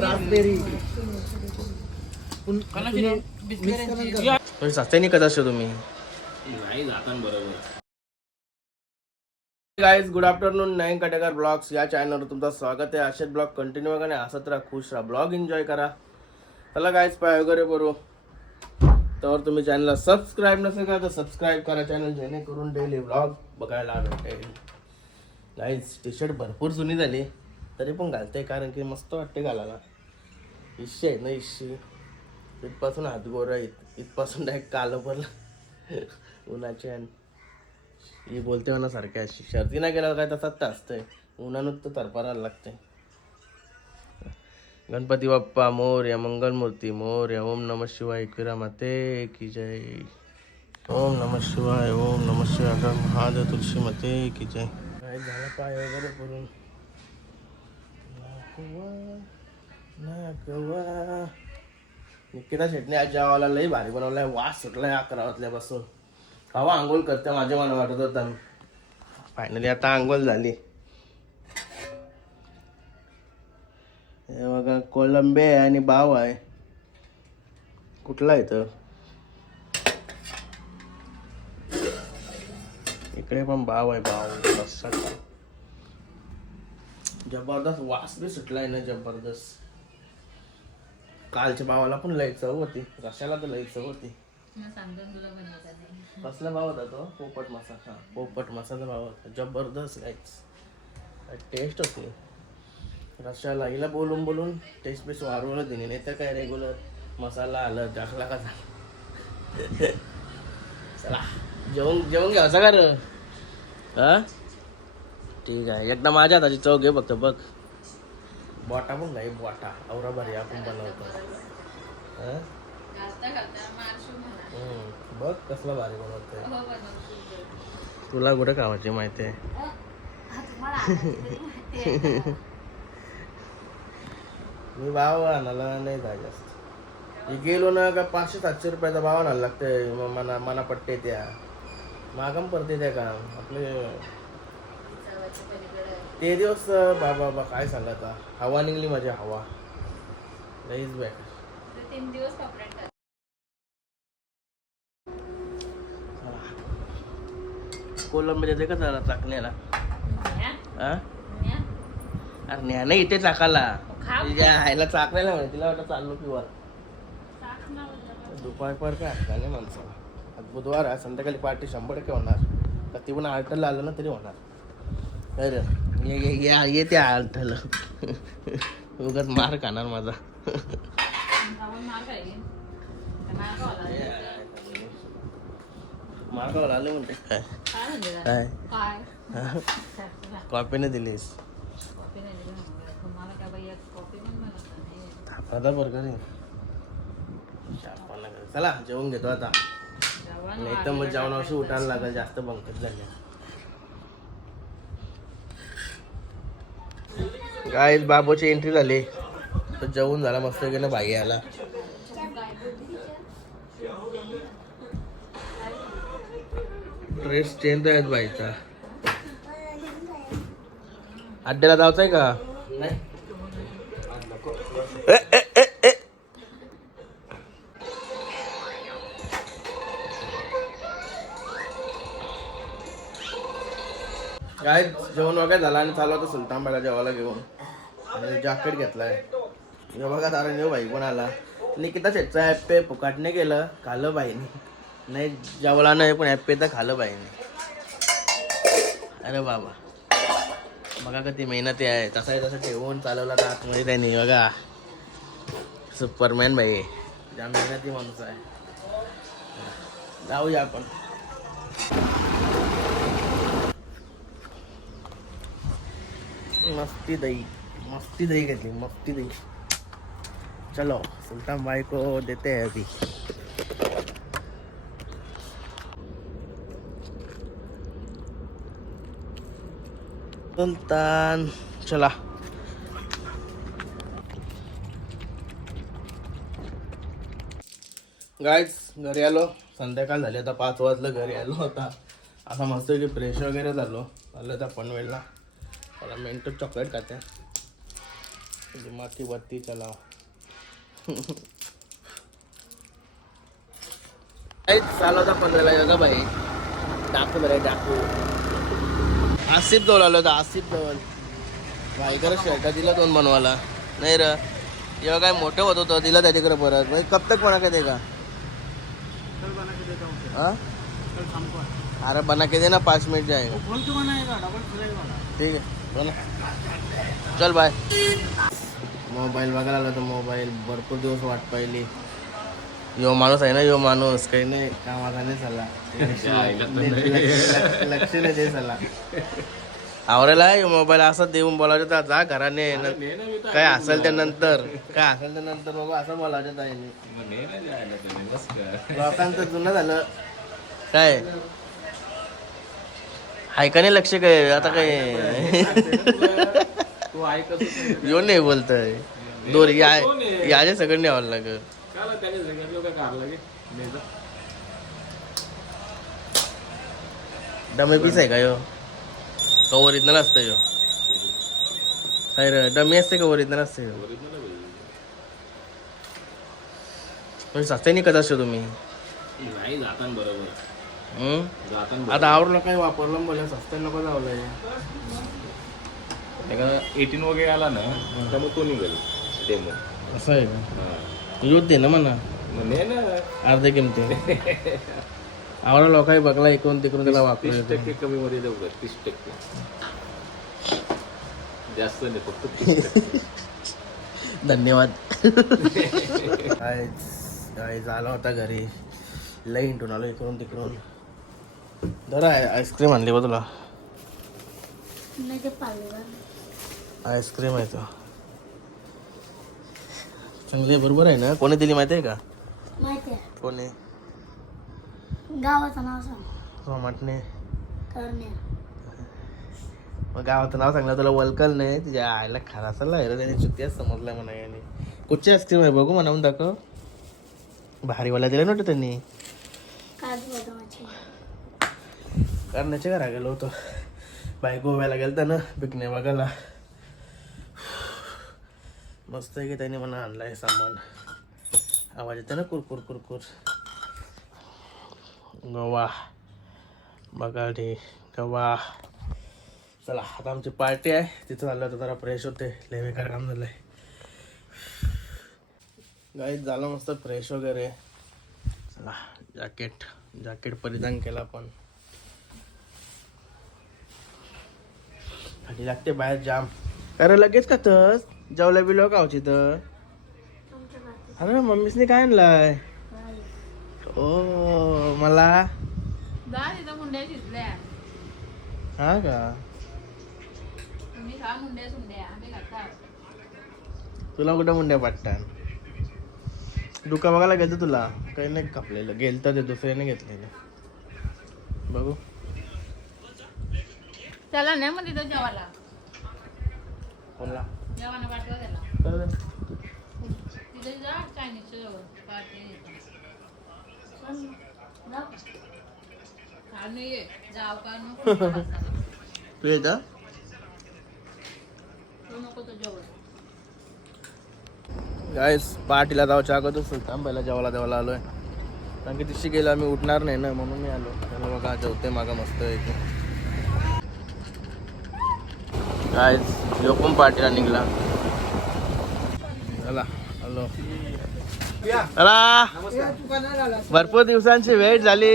Raspberry साचेनी कदा असतो तुम्ही? Guys good afternoon Nayan Katekar blogs या चॅनलवर तुमचं स्वागत आहे. असेच ब्लॉग कंटिन्यू करा आणि हसत राहा खुश राहा. ब्लॉग एन्जॉय करा. चला गाईज पाय वगैरे करू तर तुम्ही चॅनलला सबस्क्राईब नसेल का तर सबस्क्राईब करा चॅनल जेणेकरून डेली ब्लॉग बघायला भेटेल. गाईज टी शर्ट भरपूर जुनी झाली. तरी पण घालते कारण की मस्त वाटते घालायला. इशी आहे ना इशी इथपासून हात गोरा इथपासून डायरेक्ट कालं पडलं उन्हाचे आणि ही बोलते म्हणा सारख्या अशी. शर्ती नाही गेल्यावर काय तसाच तर असतंय उन्हानं तर तरपारायला लागते गणपती बाप्पा मोर्या मंगलमूर्ती मोर्या. ओम नम शिवाय एकविरा माते की जय. ओम नम शिवाय ओम नम शिवाय. महादेव तुलसी मते की जय. काय झालं पाय वगैरे करून नाकवा, नाकवा. निकिता शेटने आज जेवायला लई भारी बनवलाय. वास सुटलाय अकरा वाजल्यापासून हवा आंघोळ करते माझ्या मला वाटत होता. फायनली आता आंघोळ झाली. हे बघा कोलंबे आहे आणि बाव आहे. कुठला आहे तर इकडे पण बाव आहे बाव रस्साचा जबरदस्त वास बी सुटलाय ना जबरदस्त. कालच्या भावाला पण लई चव होती. रशाला तर लई चव होती. कसला भाव होता तो? पोपट मसाला हा पोपट मसाला भाव होता. जबरदस्त गाईच टेस्ट होती. रशाला हिला बोलून बोलून टेस्ट बेस्ट वाढवलं तिने. नाही तर काय रेग्युलर मसाला आलं टाकला का झालं. चला. जेवण जेवण घ्यायचं का रे? हा? ठीक आहे. एकदा माझ्या हाताची चव घे फक्त बघ. बोटा पण नाही बोटा. औरा भारी आपण बनवतो. हं? हम्म, बघ कसला भारी बनवतोय. तुला कुठं कामाची माहिती आहे? मी भाव आणायला नाही जाय जास्त. मी गेलो ना का पाचशे सातशे रुपयाचा भाव आणायला लागतंय. म- मना मना पट्टे त्या मागम पडते त्या का आपले ते दिवस बाबा बाबा काय सांगा आता? हवा निघली माझी हवा. लईच बॅक तीन दिवस. कोलंबी देते का जरा चाकण्याला. हा. अरे नाही इथे चाकाला. तिच्या आईला चाकण्याला म्हणे तिला वाटतं चाललो किंवा टाक ना वरच्या. दुपार पर काय? का नाही माणसाला आज बुधवार आहे संध्याकाळी पार्टी शंभर टक्के होणार. तर ती पण आल्टरला आलं ना तरी होणार. अरे ये ये ये त्या आल्टरला उगाच मार खाणार माझा. जाऊन आलं म्हणते. काय? काय? कॉपीने दिलीस. कॉफी बरं चला जेवून घेतो आता. नाही तर मग जेवणाशी उठायला लागेल. जास्त बंकट झाले. काय बाबूची एंट्री झाली. तर जेवून झाला मस्त गेलं भाई आला ड्रेस चेंज आहेत बाईचा. अड्ड्याला का? ए, ए, ए, ए. काय जेवण वगैरे झालं आणि चालू होतं सुलतान जेवायला घेऊन. आणि जॅकेट घेतलाय. बघा तारा नेऊ भाई पण आला निकिता शेटचा ॲप्पे फुकाटने केलं खालं बाईने. नाही जेवला नाही पण ॲप्पे तर खालं बाईने. अरे बाबा. बघा कधी मेहनती आहे. तसा आहे तसं ठेवून चालवला तर आतमध्ये त्यांनी बघा. सुपरमॅन भाई. ज्या मेहनती माणूस आहे. जाऊया आपण. मस्ती दही. मस्ती दही घेतली मस्ती दही. चलो सुल्तान भाई को देते हैं अभी. सुल्तान चला. गायच घरी आलो. संध्याकाळ झाली आता पाच वाजलं घरी आलो होता असा मस्त की फ्रेश वगैरे झालो. आलं त्या पनवेलला. मला मेंटो चॉकलेट खाते. दिमाग की बत्ती चलाओ चालू होता पंधराला योगा बाई? डाकू बरे डाकू आसिफ दोल आलो होता आसिफ दोल भाई खरं शर्ट दिला दोन बनवाला नाही र. जेव्हा काय मोठं होत होतं दिलं त्याच्याकडे परत. भाई कब तक बना के देगा? हाँ? अरे बना के देना पाच मिनिट जाएगा. ठीक आहे बना चल बाय मोबाईल बघायला आलो तर मोबाईल भरपूर दिवस वाट पाहिली. यो माणूस आहे ना यो माणूस. काही नाही. कामाचा नाही झाला लक्ष नाही. दे झाला आवरायला यो मोबाईल. असं देऊन बोलायचं तर जा घराने. न- काय असेल त्या नंतर. काय असेल त्या नंतर बाबा असं बोलायचं ताईने लोकांचं जुनं झालं. काय? हाय का नाही लक्ष काय? आता काय? तू ऐकत यो नाही बोलतय. दोर या याच्या सगळं न्यावं लागत डमे पीस आहे का यो? कवर इथं नसतं यो. काय रे डमी असते कवर इथं नसते यो. तुम्ही सस्ते नाही कदा तुम्ही? नाही जाताना बरोबर. आता आवडलं काही वापरलं बोला सस्ते नको जावलं एटीन वगैरे आला ना तर मग तो निघेल. डेमो असं आहे का? योच दे ना म्हणा. मग ने ना. अर्धे किमती आवडा लोकांनी बघला इकडून तिकडून त्याला तीस वापरलं टक्के कमी मध्ये देऊ का? तीस टक्के. जास्त नाही फक्त धन्यवाद. काय काय झालं होता घरी. लई इंटून आलो इकडून तिकडून. जरा आईस्क्रीम आणली बा तुला. आईस्क्रीम आहे तो. चांगली आहे, बरोबर आहे ना? कोणी दिली माहिती आहे का? माहिती आहे. कोणी? गावाचं नाव सांग. मग गावाचं नाव सांगलं तुला वलकल नाही. तुझ्या आईला खारा चालला आहे रे त्याने चुत्याच समजलाय म्हणा याने. कुठची आईस्क्रीम आहे बघू म्हणून दाखव. भारीवाला दिला नव्हतं त्यांनी. काजू बदामाची. करण्याच्या घरा गेलो होतो. बाय गोव्याला गेलता ना पिकणे बघायला. मस्त आहे की त्याने मला आणलाय सामान. आवाज येतो ना कुरकुर कुरकुर गोवा. बघा गवा गोवा. चला आता आमची पार्टी आहे. तिथं झालं तर जरा फ्रेश होते. लय बेकार काम झालंय. गाईत झालं मस्त फ्रेश वगैरे. चला जॅकेट जॅकेट परिधान केला पण थंडी लागते बाहेर जाम. अरे लगेच का तर जेवल्या बिलो का होची तर? अरे मम्मीसने काय आणलाय? ओ मला? हा का? तुला कुठं मुंड्या पाटतात दुका बघायला गेलं तुला? काही नाही कापलेलं? गेलं तर ते दुसऱ्याने घेतलेलं. बघू. त्याला नाही कोणला? पाठवा त्याला. काय ते? तिथे जा चायनीजच्या जवळ पार्टी आणि ये जाव का? नको तू येतं तू नको तो जवळ गायस पार्टीला जाऊ चाकत सुलतान पहिला जेवायला देवाला आलोय. कारण की तिशी गेलो आम्ही उठणार नाही ना म्हणून मी आलो. त्याला बघा जेवते मागा मस्त आहे गायस जो पण पार्टीला निघला. चला हॅलो चला. भरपूर दिवसांची वेट झाली.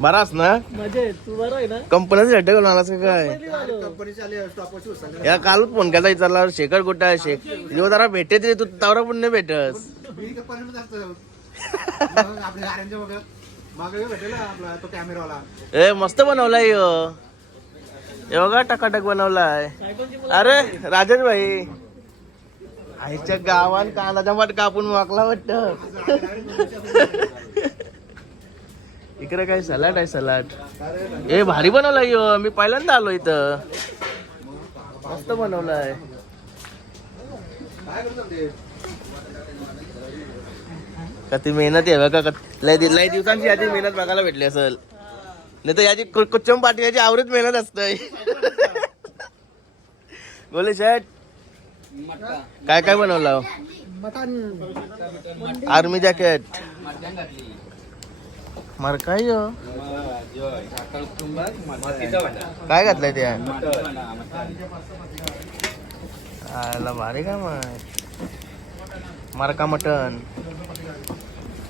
बराच ना? कंपनीचा शेट घालून आलास काय? या कालच फोन केला विचारला शेखर कुठं आहे शेख? जो जरा भेटे तरी तू तावरा पण नाही भेटस ए मस्त बनवलाय हे बघा टकाटक बनवलाय. अरे राजेश भाई. आईच्या गावात कांदा मट कापून वाकला वाटत. इकडे काय सलाड आहे सलाड. ए भारी बनवलाय यो. मी पहिल्यांदा आलो इथं. मस्त बनवलाय. का ती मेहनत आहे बघा का लय दि- लय दिवसांची याची मेहनत बघायला भेटली असेल. नाही तर याची कु- कुच्चम पाटी याची आवरीच मेहनत असतंय. बोले शेट काय काय बनवलं? Army jacket. मार काय हो. काय घातलंय त्या आला भारी का मग. मारका मटन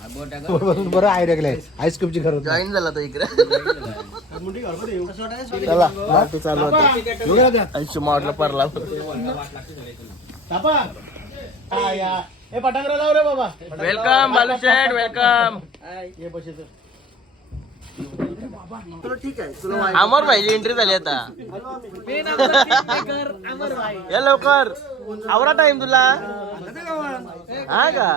बरं आयडिया केलाय आईस्क्रीमची घर जॉईन झाला तो इकडे. चला पार्टी चालू होता परला हे पटांगरा लाव रे बाबा. वेलकम बालू शेठ वेलकम अमर भाईची एंट्री झाली आता. या लवकर. आवरा टाइम तुला. हा का?